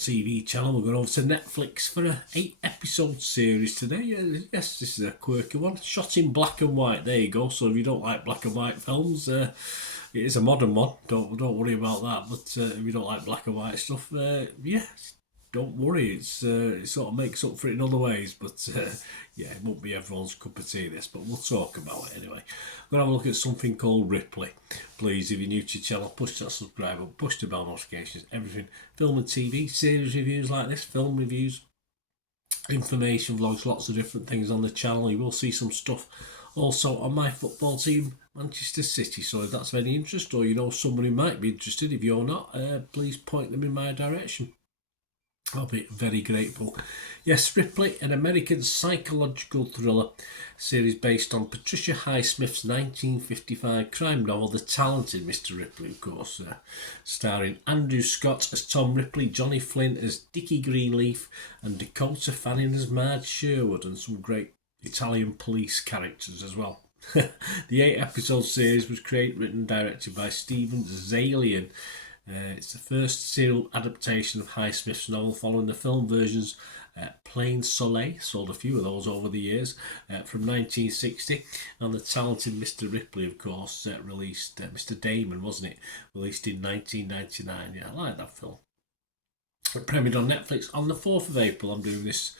TV channel. We're going over to Netflix for an 8-episode series today. Yes, this is a quirky one. Shot in black and white. There you go. So if you don't like black and white films, it is a modern one. Don't worry about that. But if you don't like black and white stuff, yeah, don't worry. It sort of makes up for it in other ways. But yeah, it won't be everyone's cup of tea, this. But we'll talk about it anyway. We're going to have a look at something called Ripley. Please, if you're new to the channel, push that subscribe button, push the bell notifications, everything. Film and TV, series reviews like this, film reviews, information vlogs, lots of different things on the channel. You will see some stuff also on my football team, Manchester City. So if that's of any interest, or you know someone who might be interested, if you're not, please point them in my direction. I'll be very grateful. Yes, Ripley, an American psychological thriller series based on Patricia Highsmith's 1955 crime novel, The Talented Mr. Ripley, of course, starring Andrew Scott as Tom Ripley, Johnny Flynn as Dickie Greenleaf, and Dakota Fanning as Marge Sherwood, and some great Italian police characters as well. The 8-episode series was created, written and directed by Stephen Zalian. It's the first serial adaptation of Highsmith's novel following the film versions Plain Soleil, sold a few of those over the years, from 1960, and The Talented Mr. Ripley, of course, released, Mr. Damon, wasn't it? Released in 1999. Yeah, I like that film. It premiered on Netflix on the 4th of April. I'm doing this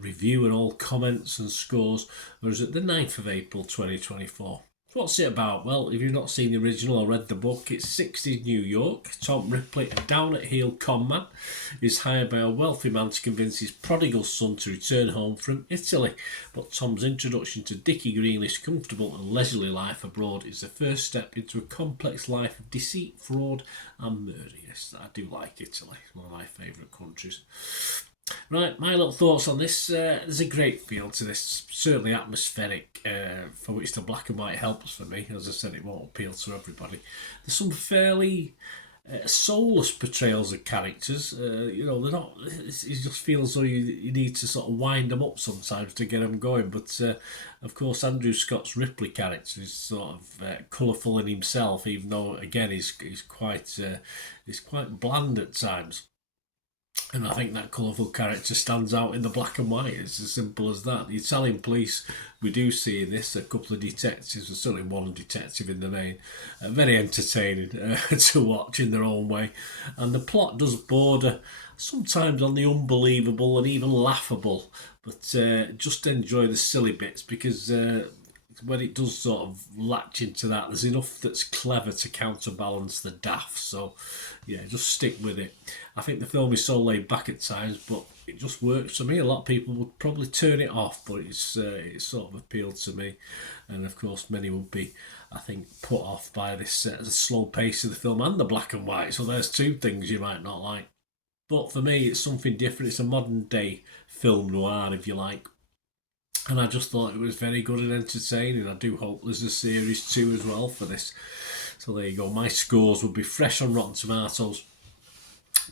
review and all comments and scores, whereas at the 9th of April 2024. What's it about? Well, if you've not seen the original or read the book, it's 60s New York. Tom Ripley, a down-at-heel con man, is hired by a wealthy man to convince his prodigal son to return home from Italy. But Tom's introduction to Dickie Greenleaf's comfortable and leisurely life abroad is the first step into a complex life of deceit, fraud and murder. Yes, I do like Italy. It's one of my favourite countries. Right, my little thoughts on this. There's a great feel to this, certainly atmospheric, for which the black and white helps for me. As I said, it won't appeal to everybody. There's some fairly soulless portrayals of characters. They're not. It just feels as though you need to sort of wind them up sometimes to get them going. But of course, Andrew Scott's Ripley character is sort of colourful in himself, even though again he's quite bland at times. And I think that colourful character stands out in the black and white. It's as simple as that. The Italian police, we do see in this a couple of detectives, and certainly one detective in the main, very entertaining to watch in their own way. And the plot does border sometimes on the unbelievable and even laughable, but just enjoy the silly bits, because when it does sort of latch into that, there's enough that's clever to counterbalance the daft. So yeah, just stick with it. I think the film is so laid back at times, but it just works for me. A lot of people would probably turn it off, but it's sort of appealed to me. And of course, many would be, I think, put off by this the slow pace of the film and the black and white. So there's two things you might not like. But for me, it's something different. It's a modern day film noir, if you like. And I just thought it was very good and entertaining. I do hope there's a series 2 as well for this. So there you go. My scores would be fresh on Rotten Tomatoes,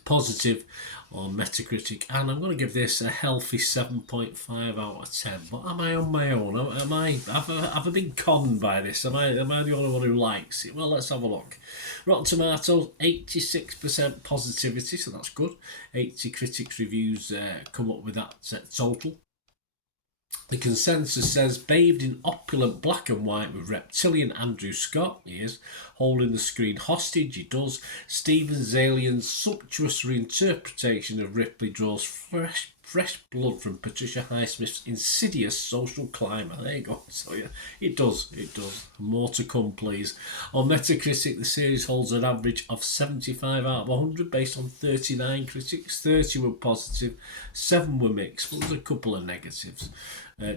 positive on Metacritic, and I'm going to give this a healthy 7.5 out of 10. But am I on my own? Have I been conned by this? Am I the only one who likes it? Well, let's have a look. Rotten Tomatoes, 86% positivity, so that's good. 80 critics reviews come up with that total. The consensus says, bathed in opulent black and white with reptilian Andrew Scott, he is, holding the screen hostage, he does. Stephen Zalian's sumptuous reinterpretation of Ripley draws fresh blood from Patricia Highsmith's insidious social climber. There you go. So yeah, it does. More to come, please. On Metacritic, the series holds an average of 75 out of 100 based on 39 critics. 30 were positive, 7 were mixed, but there's a couple of negatives.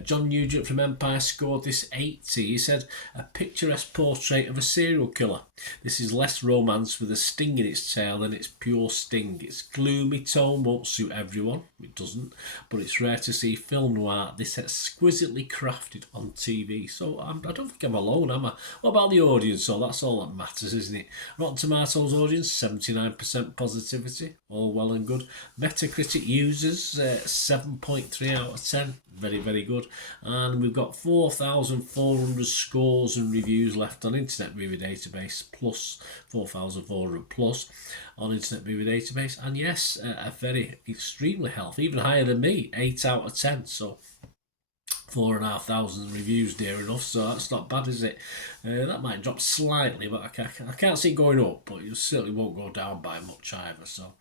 John Nugent from Empire scored this 80. He said, a picturesque portrait of a serial killer. This is less romance with a sting in its tail than its pure sting. Its gloomy tone won't suit everyone. It doesn't. But it's rare to see film noir this exquisitely crafted on TV. So I don't think I'm alone, am I? What about the audience? So that's all that matters, isn't it? Rotten Tomatoes audience, 79% positivity. All well and good. Metacritic users, 7.3 out of 10. very, very good. And we've got 4,400 scores and reviews left on Internet Movie Database, plus 4,400 plus on Internet Movie Database. And yes, a very extremely healthy, even higher than me, 8 out of 10. So 4,500 reviews near enough, so that's not bad, is it? That might drop slightly, but I can't see it going up, but it certainly won't go down by much either. So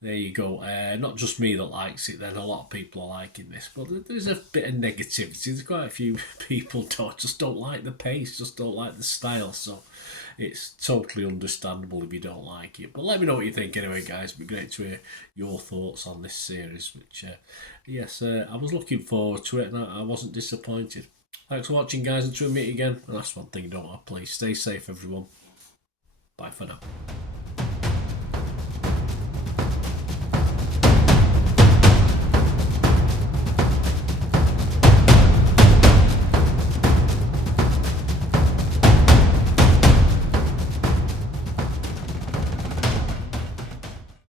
there you go. Not just me that likes it, then a lot of people are liking this, but there's a bit of negativity. There's quite a few people just don't like the pace, just don't like the style, so it's totally understandable if you don't like it. But let me know what you think anyway, guys. It'd be great to hear your thoughts on this series, which, yes, I was looking forward to it and I wasn't disappointed. Thanks for watching, guys. Until we meet again, and that's one thing you don't want to please. Stay safe, everyone. Bye for now.